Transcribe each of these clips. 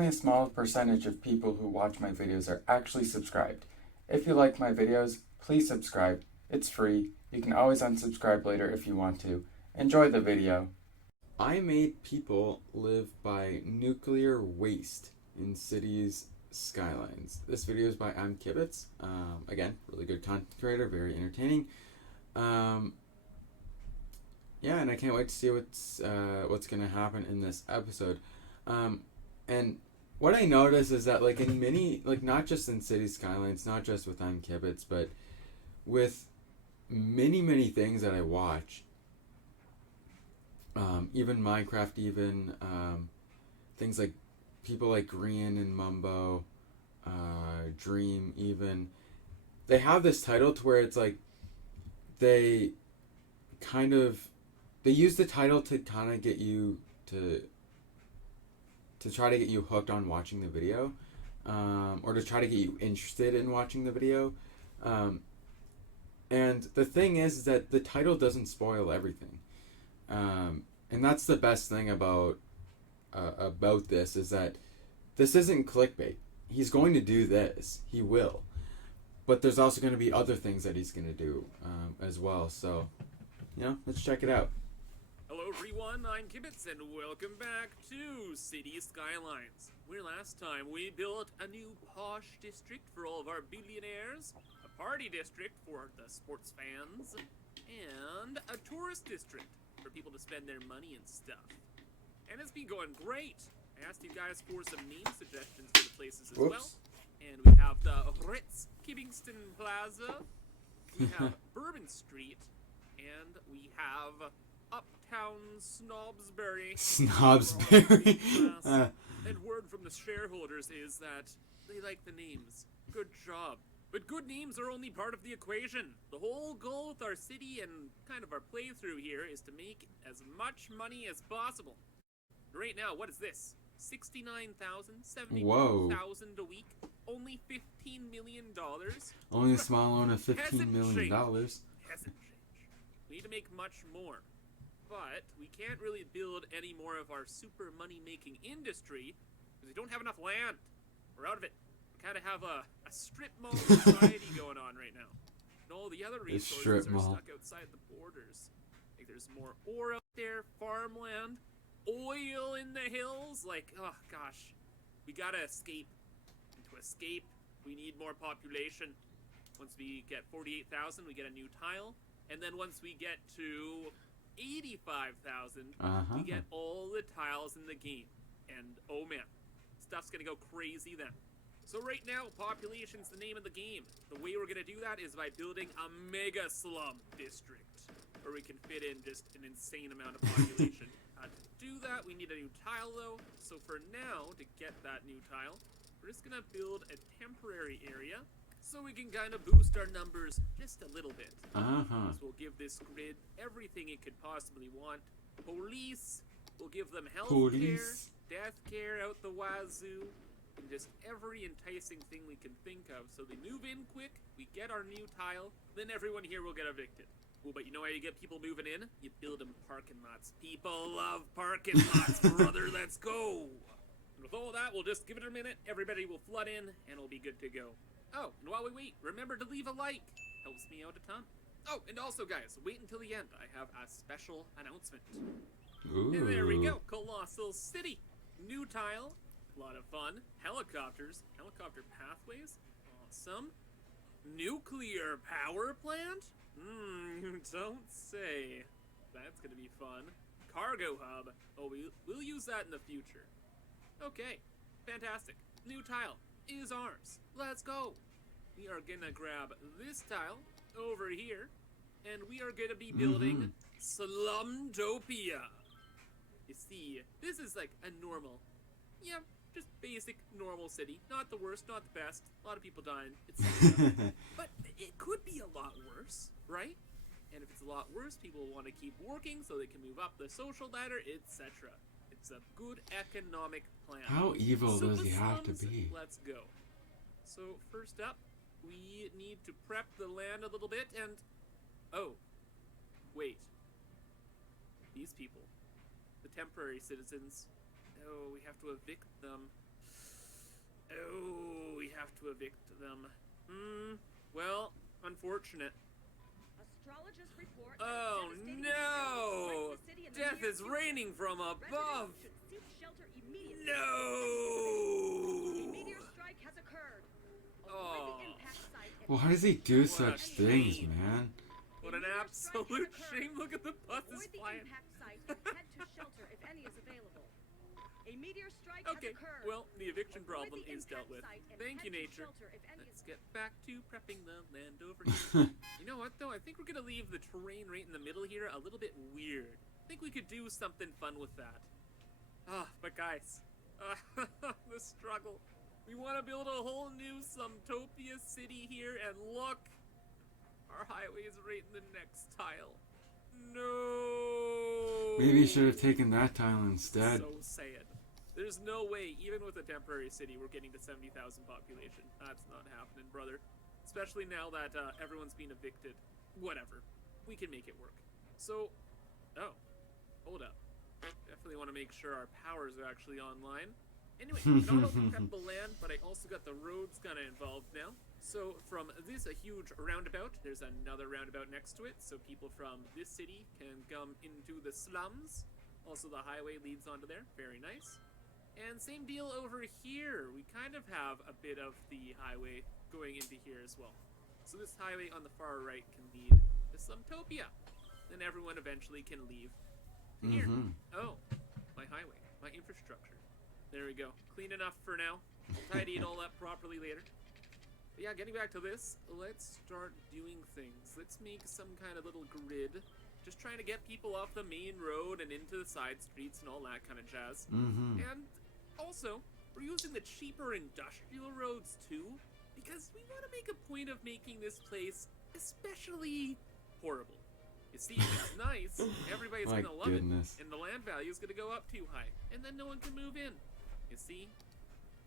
only a small percentage of people who watch my videos are actually subscribed. If you like my videos, please subscribe. It's free. You can always unsubscribe later if you want to. Enjoy the video. I made people live by nuclear waste in cities' skylines. This video is by Kibitz. Again, really good content creator, very entertaining. Yeah, and I can't wait to see what's gonna happen in this episode. And what I notice is that, like, in many, like, not just in city skylines, not just with Kibitz, but with many things that I watch, even Minecraft, even things like people like Green and Mumbo, Dream, even, they have this title to where it's like they use the title to kind of get you to try to get you hooked on watching the video, or to try to get you interested in watching the video. And the thing is that the title doesn't spoil everything. And that's the best thing about this, is that this isn't clickbait. He's going to do this. He will. But there's also going to be other things that he's going to do as well. So, let's check it out. Hello everyone, I'm Kibitz and welcome back to City Skylines, where last time we built a new posh district for all of our billionaires, a party district for the sports fans, and a tourist district for people to spend their money and stuff. And it's been going great. I asked you guys for some name suggestions for the places as well. And we have the Ritz Kibitz Plaza, we have Bourbon Street, and we have Uptown Snobsbury. Snobsbury. And word from the shareholders is that they like the names. Good job. But good names are only part of the equation. The whole goal with our city and kind of our playthrough here is to make as much money as possible. Right now, what is this? 69,000, 72,000 a week, only $15 million. Only a small loan of $15 million. Hasn't changed. We need to make much more. But we can't really build any more of our super money-making industry because we don't have enough land. We're out of it. We kind of have a strip mall society going on right now. And all the other resources are stuck outside the borders. Like, there's more ore out there, farmland, oil in the hills. Like, oh gosh, we gotta escape. And to escape, we need more population. Once we get 48,000, we get a new tile. And then once we get to 85,000, we get all the tiles in the game. And oh man, stuff's gonna go crazy then. So right now, population's the name of the game. The way we're gonna do that is by building a mega slum district, where we can fit in just an insane amount of population. To do that, we need a new tile though. So for now, to get that new tile, we're just gonna build a temporary area so we can kind of boost our numbers just a little bit. So we'll give this grid everything it could possibly want. Police, we'll give them health care, death care out the wazoo, and just every enticing thing we can think of. So they move in quick, we get our new tile, then everyone here will get evicted. Oh, but you know how you get people moving in? You build them parking lots. People love parking lots, brother. Let's go. And with all that, we'll just give it a minute. Everybody will flood in, and it'll be good to go. Oh, and while we wait, remember to leave a like. Helps me out a ton. Oh, and also, guys, wait until the end. I have a special announcement. Ooh. And there we go. Colossal City. New tile. A lot of fun. Helicopters. Helicopter pathways. Awesome. Nuclear power plant? Don't say. That's gonna be fun. Cargo hub. Oh, we'll use that in the future. Okay. Fantastic. New tile is ours. Let's go. We are gonna grab this tile over here, and we are gonna be building Slumtopia. You see, this is like a normal, just basic normal city. Not the worst, not the best. A lot of people dying, etc. But it could be a lot worse, right? And if it's a lot worse, people will want to keep working so they can move up the social ladder, etc. It's a good economic plan. How evil does he have to be? Let's go. So first up, we need to prep the land a little bit and... Oh. Wait. These people. The temporary citizens. Oh, we have to evict them. Oh, we have to evict them. Well, unfortunate. Astrologists report Oh no! Death is raining from above! No! A meteor strike has occurred. Oh. Why does he do What a such things, shame. man? What an absolute shame! Look at the buses Avoid the flying. impact site and head to shelter if any is available. A meteor strike Okay, has occurred. well, the eviction Avoid problem the is dealt with. impact site and Thank you, head to nature. shelter if any Let's is get back to prepping the land over here. You know what, though? I think we're gonna leave the terrain right in the middle here a little bit weird. I think we could do something fun with that. But guys, the struggle. We want to build a whole new Slumtopia city here, and look! Our highway is right in the next tile. No! Maybe you should have taken that tile instead. So sad. There's no way, even with a temporary city, we're getting to 70,000 population. That's not happening, brother. Especially now that everyone's being evicted. Whatever. We can make it work. So, hold up. Definitely want to make sure our powers are actually online. Anyway, not only prep the land, but I also got the roads kind of involved now. So from this a huge roundabout, there's another roundabout next to it, so people from this city can come into the slums. Also the highway leads onto there, very nice. And same deal over here. We kind of have a bit of the highway going into here as well. So this highway on the far right can lead to Slumtopia. Then everyone eventually can leave to here. Oh, my highway, my infrastructure. There we go. Clean enough for now. Tidy it all up properly later. But yeah, getting back to this, let's start doing things. Let's make some kind of little grid. Just trying to get people off the main road and into the side streets and all that kind of jazz. And also, we're using the cheaper industrial roads too, because we want to make a point of making this place especially horrible. You see, if it's nice, everybody's My gonna love goodness. it, and the land value is gonna go up too high, and then no one can move in. You see?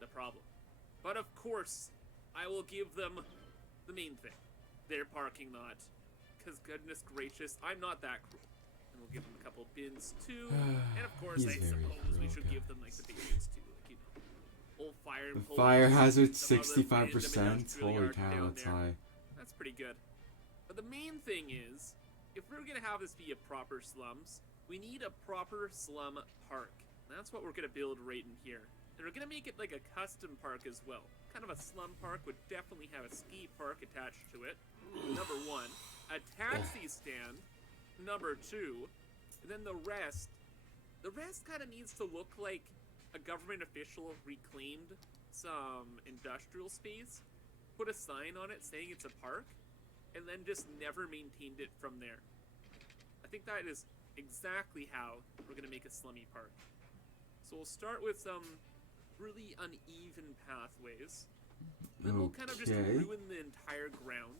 The problem. But of course, I will give them the main thing. Their parking lot. Because goodness gracious, I'm not that cruel. And we'll give them a couple bins too. And of course, He's I very suppose we cruel, should give them like the basics too. Like, you know, old fire The hose, fire hazard some other random 65%. industrial Holy yard cow, down that's there. high. That's pretty good. But the main thing is, if we're gonna have this be a proper slums, we need a proper slum park. And that's what we're gonna build right in here. And we're gonna make it like a custom park as well. Kind of a slum park would definitely have a ski park attached to it. Number one. A taxi stand. Number two. And then the rest kind of needs to look like a government official reclaimed some industrial space, put a sign on it saying it's a park, and then just never maintained it from there. I think that is exactly how we're gonna make a slummy park. So we'll start with some really uneven pathways. Then we'll kind of just ruin the entire ground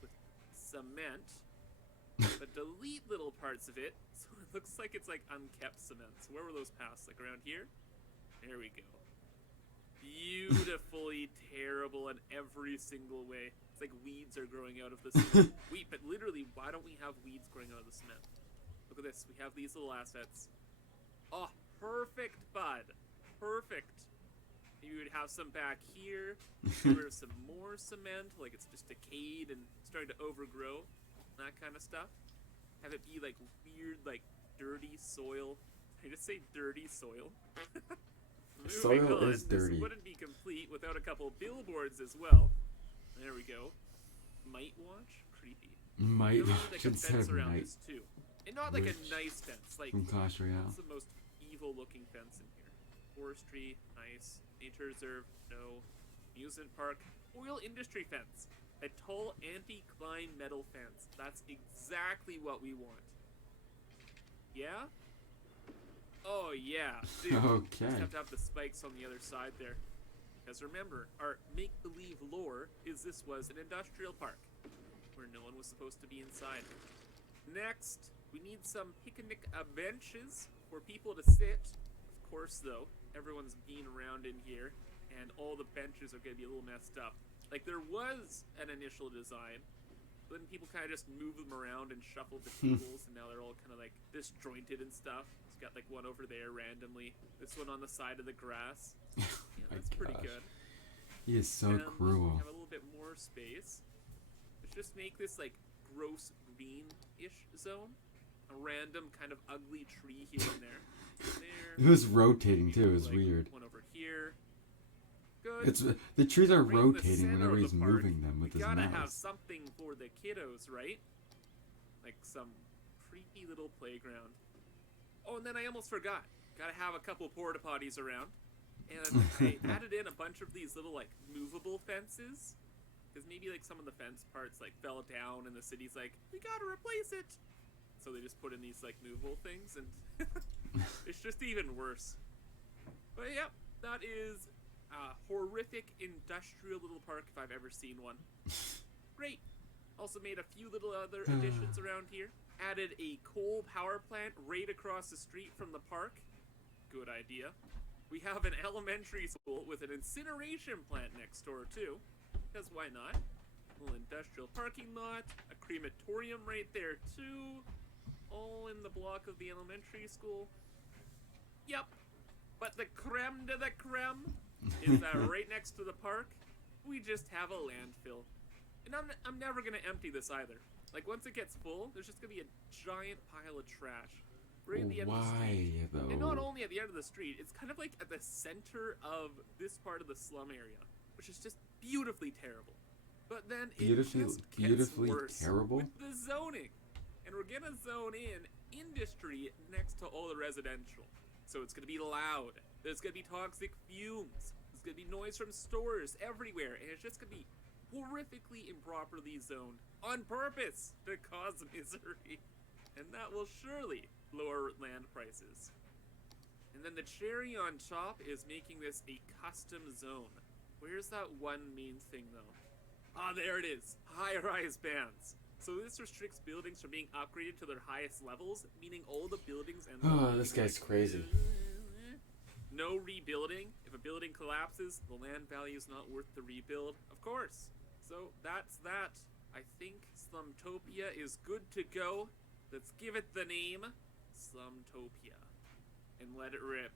with cement, but delete little parts of it, so it looks like it's like unkept cement. So where were those paths? Like around here? There we go. Beautifully terrible in every single way. It's like weeds are growing out of the cement. But literally, why don't we have weeds growing out of the cement? Look at this. We have these little assets. Oh, perfect, bud. Perfect. Maybe we would have some back here. Maybe some more cement, like it's just decayed and starting to overgrow. That kind of stuff. Have it be like weird, like dirty soil. Did I just say dirty soil? Soil is dirty. This wouldn't be complete without a couple billboards as well. There we go. Might watch? Creepy. Might Really watch like a instead fence of around night. this too. And not like a Which nice fence. Like, from Clash Royale. it's the most evil looking fence in here. Forestry, nice. Nature reserve, no. Amusement park, oil industry fence. A tall anti-climb metal fence. That's exactly what we want. Yeah? Oh yeah, dude. Okay. Just have to have the spikes on the other side there. Because remember, our make-believe lore is this was an industrial park where no one was supposed to be inside. Next, we need some picnic benches for people to sit. Of course, though, everyone's being around in here, and all the benches are going to be a little messed up. Like, there was an initial design, but then people kind of just moved them around and shuffled the tables, and now they're all kind of, like, disjointed and stuff. It's got, like, one over there randomly. This one on the side of the grass. Yeah, that's pretty good. He is so And cruel. have a little bit more space. Let's just make this like gross green-ish zone. A random kind of ugly tree here and there. It was rotating too. It was like, weird. One over here. Good. It's the trees are Right in the rotating center whenever of he's the park, moving them with we his gotta have mouse. something for the kiddos, right? Like some creepy little playground. Oh, and then I almost forgot. Gotta have a couple porta potties around. And I added in a bunch of these little like movable fences. Because maybe like some of the fence parts like fell down and the city's like, we gotta replace it. So they just put in these like movable things and it's just even worse. But yeah, that is a horrific industrial little park if I've ever seen one. Great. Also made a few little other additions around here. Added a coal power plant right across the street from the park. Good idea. We have an elementary school with an incineration plant next door too. Because why not? A little industrial parking lot. A crematorium right there too. All in the block of the elementary school. Yep. But the creme de la creme is that right next to the park, we just have a landfill. And I'm never going to empty this either. Like, once it gets full, there's just going to be a giant pile of trash right at the end of the street. Why, though? And not only at the end of the street, it's kind of like at the center of this part of the slum area, which is just beautifully terrible. But then it just gets beautifully worse terrible? with the zoning. And we're going to zone in industry next to all the residential. So it's going to be loud. There's going to be toxic fumes. There's going to be noise from stores everywhere. And it's just going to be horrifically improperly zoned on purpose to cause misery. And that will surely lower land prices. And then the cherry on top is making this a custom zone. Where's that one main thing though? Ah, there it is. High-rise bands. So this restricts buildings from being upgraded to their highest levels, meaning all the buildings and Oh, this guy's crazy. No rebuilding. If a building collapses, the land value is not worth the rebuild. Of course. So that's that. I think Slumtopia is good to go. Let's give it the name Slumtopia and let it rip.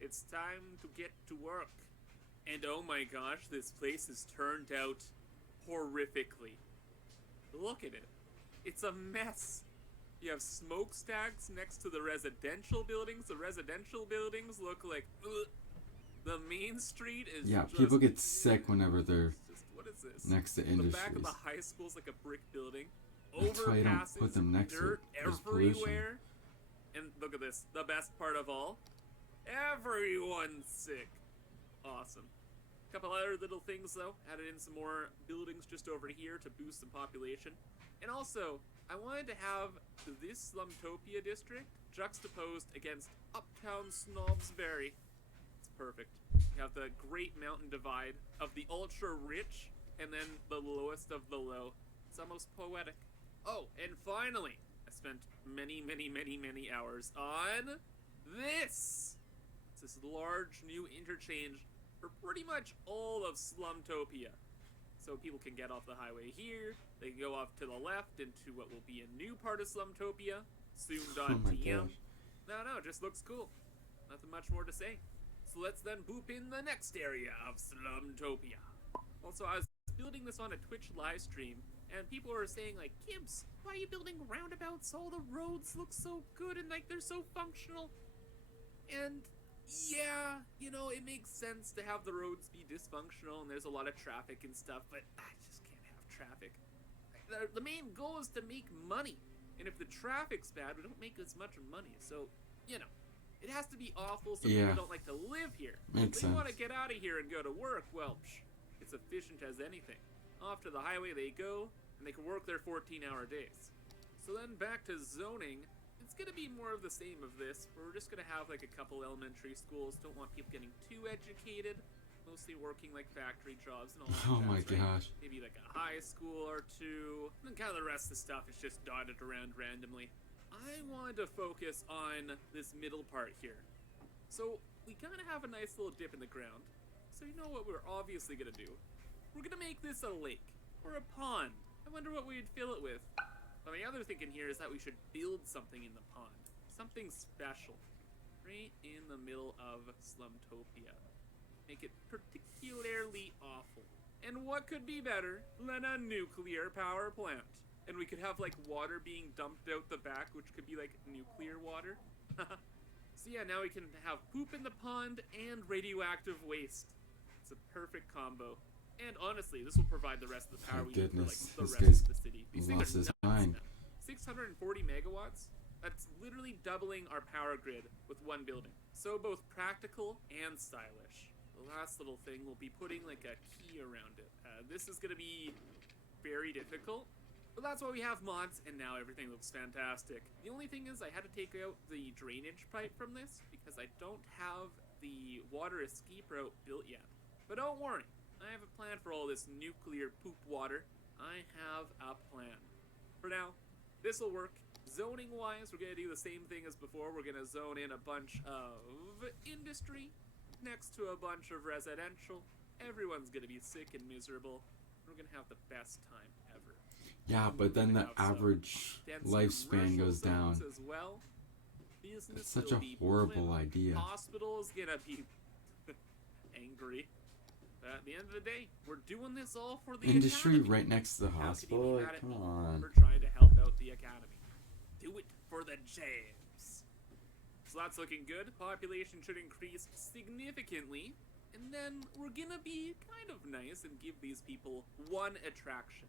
It's time to get to work. And oh my gosh, this place has turned out horrifically. Look at it. It's a mess. You have smokestacks next to the residential buildings. The residential buildings look like ugh. The main street is just, people get sick whenever they're what is this? next to The back of industries. the high school is like a brick building. That's why you don't Overpasses, put them next to it. dirt There's pollution. everywhere. And look at this. The best part of all. Everyone's sick. Awesome. Couple other little things though. Added in some more buildings just over here to boost some population. And also, I wanted to have this Slumtopia district juxtaposed against Uptown Snobsbury. It's perfect. You have the Great Mountain Divide of the ultra rich and then the lowest of the low. It's almost poetic. Oh, and finally, I spent many hours on this. It's this large new interchange for pretty much all of Slumtopia. So people can get off the highway here, they can go off to the left into what will be a new part of Slumtopia, Oh my Soon.tm. gosh. No, it just looks cool. Nothing much more to say. So let's then boop in the next area of Slumtopia. Also, I was building this on a Twitch live stream, and people were saying like, Kibs, why are you building roundabouts? All the roads look so good and like they're so functional. And yeah, you know, it makes sense to have the roads be dysfunctional and there's a lot of traffic and stuff, but I just can't have traffic. The main goal is to make money. And if the traffic's bad, we don't make as much money. So, you know, it has to be awful so Yeah. people don't like to live here. Makes If they want to sense. get out of here and go to work, well, it's efficient as anything. Off to the highway they go, and they can work their 14-hour days. So then back to zoning. It's going to be more of the same of this. We're just going to have like a couple elementary schools. Don't want people getting too educated. Mostly working like factory jobs and all that. Oh my jazz, right? gosh. Maybe like a high school or two. And then kind of the rest of the stuff is just dotted around randomly. I wanted to focus on this middle part here. So we kind of have a nice little dip in the ground. So you know what we're obviously going to do? We're going to make this a lake or a pond. I wonder what we'd fill it with. But my other thinking here is that we should build something in the pond. Something special. Right in the middle of Slumtopia. make it particularly awful. And what could be better than a nuclear power plant? And we could have like water being dumped out the back, which could be like nuclear water. So yeah, now we can have poop in the pond and radioactive waste. It's a perfect combo. And honestly, this will provide the rest of the power we need for like the rest of the city. These things are nuts, man. 640 megawatts? That's literally doubling our power grid with one building. So both practical and stylish. The last little thing, we'll be putting like a key around it. This is gonna be very difficult, but that's why we have mods, and now everything looks fantastic. The only thing is I had to take out the drainage pipe from this because I don't have the water escape route built yet. But don't worry, I have a plan for all this nuclear poop water. I have a plan. For now, this will work. Zoning wise, we're gonna do the same thing as before. We're gonna zone in a bunch of industry next to a bunch of residential. Everyone's gonna be sick and miserable. We're gonna have the best time ever. Yeah, but then the average lifespan goes down. As well. It's such a horrible idea. Hospital's gonna be angry. But at the end of the day, we're doing this all for the industry academy. right next to the hospital. Like, come on. We're trying to help out the academy. Do it for the jams. So that's looking good. Population should increase significantly. And then we're gonna be kind of nice and give these people one attraction.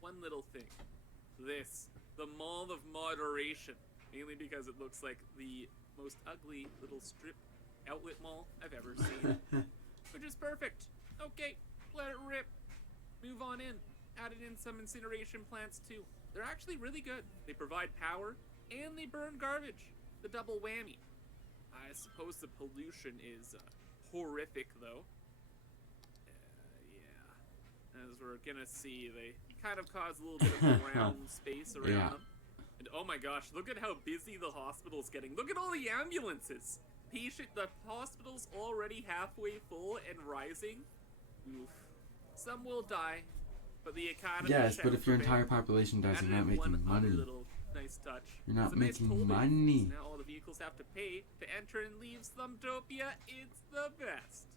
One little thing. This. The Mall of Moderation. Mainly because it looks like the most ugly little strip outlet mall I've ever seen. Which is perfect. Okay, let it rip. Move on in. Added in some incineration plants too. They're actually really good. They provide power and they burn garbage. The double whammy. I suppose the pollution is horrific though. Yeah. As we're gonna see, they kind of cause a little bit of brown space around them. And oh my gosh, look at how busy the hospital's getting. Look at all the ambulances. The hospital's already halfway full and rising. Oof. Some will die, but the economy. Yes, but if your entire population dies, you're not making money. Nice touch. You're not making money. Now all the vehicles have to pay to enter and leave Slumtopia. It's the best.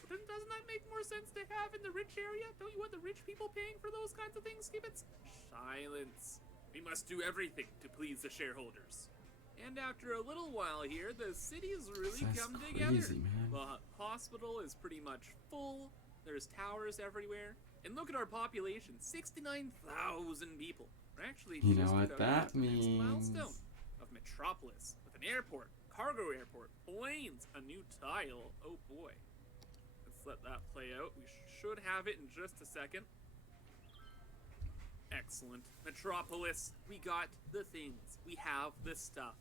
But then doesn't that make more sense to have in the rich area? Don't you want the rich people paying for those kinds of things, Kibitz? Silence. We must do everything to please the shareholders. And after a little while here, the city's really come together. Man. The hospital is pretty much full. There's towers everywhere. And look at our population, 69,000 people. We're actually you know what that means. Milestone of Metropolis with an airport, cargo airport, planes, a new tile. Oh boy. Let's let that play out. We should have it in just a second. Excellent. Metropolis, we got the things. We have the stuff.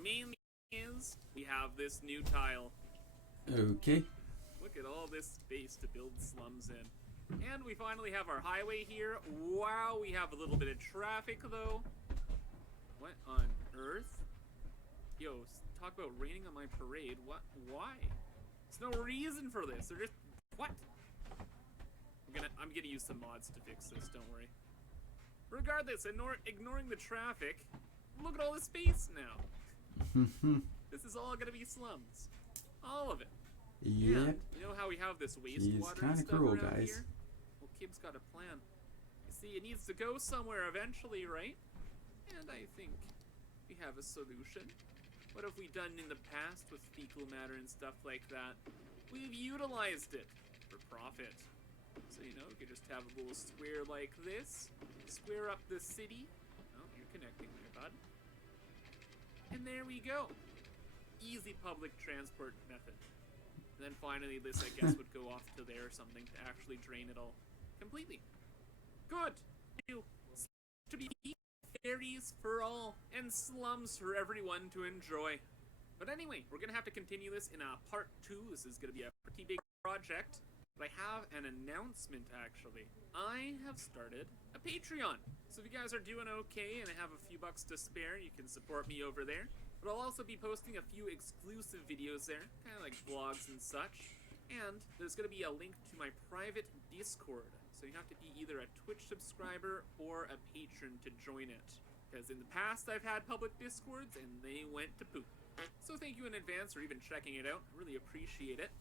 Mainly is we have this new tile. Okay. Look at all this space to build slums in. And we finally have our highway here. Wow, we have a little bit of traffic though. What on earth? Yo, talk about raining on my parade. What? Why? There's no reason for this. They're just what? I'm gonna use some mods to fix this, don't worry. Regardless, ignoring the traffic, look at all the space now. This is all gonna be slums. All of it. Yep. And you know how we have this wastewater and stuff cruel, around guys. here? Well, Kib's got a plan. You see, it needs to go somewhere eventually, right? And I think we have a solution. What have we done in the past with fecal matter and stuff like that? We've utilized it for profit. So, you know, we could just have a little square like this. Square up the city. Oh, you're connecting there, bud. And there we go. Easy public transport method. And then finally this, I guess, would go off to there or something to actually drain it all completely. Good. To be fairies for all and slums for everyone to enjoy. But anyway, we're gonna have to continue this in part 2. This is gonna be a pretty big project. But I have an announcement, actually. I have started a Patreon. So if you guys are doing okay and I have a few bucks to spare, you can support me over there. But I'll also be posting a few exclusive videos there, kind of like vlogs and such. And there's going to be a link to my private Discord. So you have to be either a Twitch subscriber or a patron to join it. Because in the past I've had public Discords and they went to poop. So thank you in advance for even checking it out. I really appreciate it.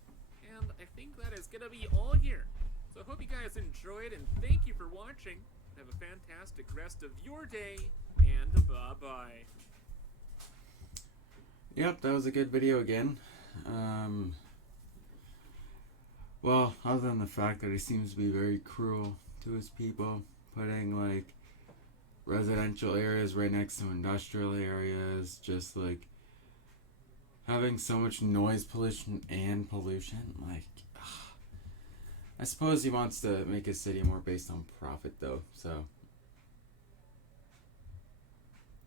And I think that is gonna be all here. So I hope you guys enjoyed, and thank you for watching. Have a fantastic rest of your day, and bye-bye. Yep, that was a good video again. Well, other than the fact that he seems to be very cruel to his people, putting like residential areas right next to industrial areas, just like having so much noise pollution and pollution, like, I suppose he wants to make his city more based on profit though, so.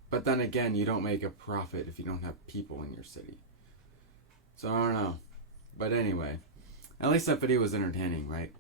But then again, you don't make a profit if you don't have people in your city. So I don't know. But anyway, at least that video was entertaining, right?